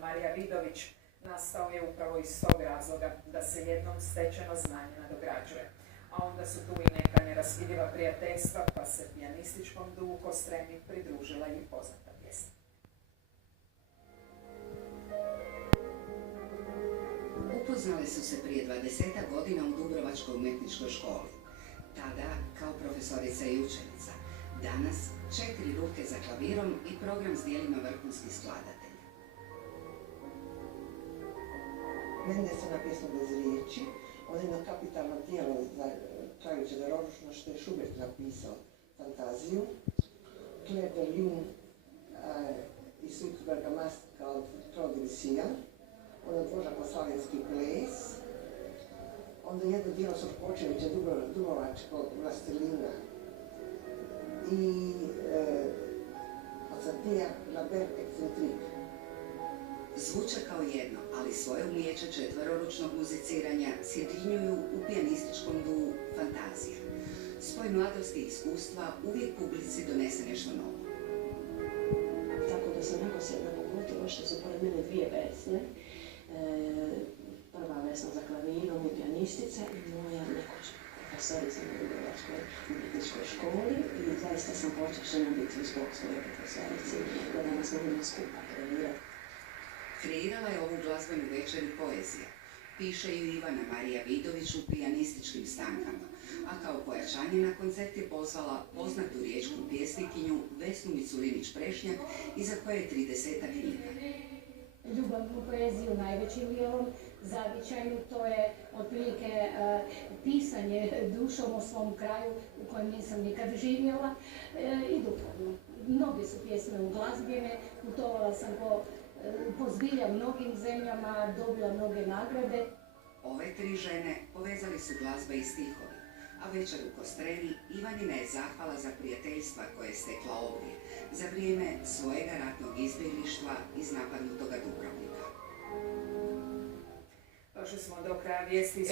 Marija Vidović nastao je upravo iz tog razloga da se jednom stečeno znanje nadograđuje. A onda su tu i neka neraskidiva prijateljstva, pa se pijanističkom duhu Kostreni pridružila i poznata pjesma. Upoznali su se prije 20 godina u Dubrovačkoj umjetničkoj školi. Tada kao profesorica i učenica. Danas 4 ruke za klavirom i program s dijelima vrhunskih skladatelja. Mendelssohna pjesma bez riječi, on je jedno kapitalno djelo za trajuće daroručno što je Schubert napisao fantaziju. Claire de Lune iz Südberga Mastka od Claude Debussya, onda Dvořákov slavenski ples, onda jedno djelo Sofoklevića Dubrovačkog vlastelina i od Santija La Belle Excentrique. Zvuče kao jedno, ali svoje umijeće četveroručnog muziciranja sjedinjuju u pijanističkom duhu Fantazija. Spoj mladosti i iskustva uvijek publici donese nešto novo. Tako da sam jako sjedna pogotovo što su pored mene 2 Vesne. Prva Vesna za klavirom i pijanistica i moja nekoć profesorica na Dubrovačkoj umjetničkoj školi i zaista sam počašćena biti zbog svoje profesorice da danas možemo skupa kreirati. Kreirala je ovu glazbenu večer i poezija. Piše ju Ivana Marija Vidović u pijanističkim stankama, a kao pojačanje na koncert je pozvala poznatu riječku pjesnikinju Vesnu Miculinić-Prešnjak, iza koje je 30 knjiga. Ljubavnu poeziju najvećim dijelom, zavičajnu, to je otprilike pisanje dušom o svom kraju u kojem nisam nikad živjela i duhovno. Mnoge su pjesme uglazbljene, putovala sam po zbilja mnogim zemljama, dobila mnoge nagrade. Ove 3 žene povezali su glazba i stihovi, a večer u Kostreni Ivanina je zahvala za prijateljstva koje je stekla ovdje, za vrijeme svojega ratnog izbjeglištva iz napadnutoga Dubrovnika. Došli smo do kraja vijesti iz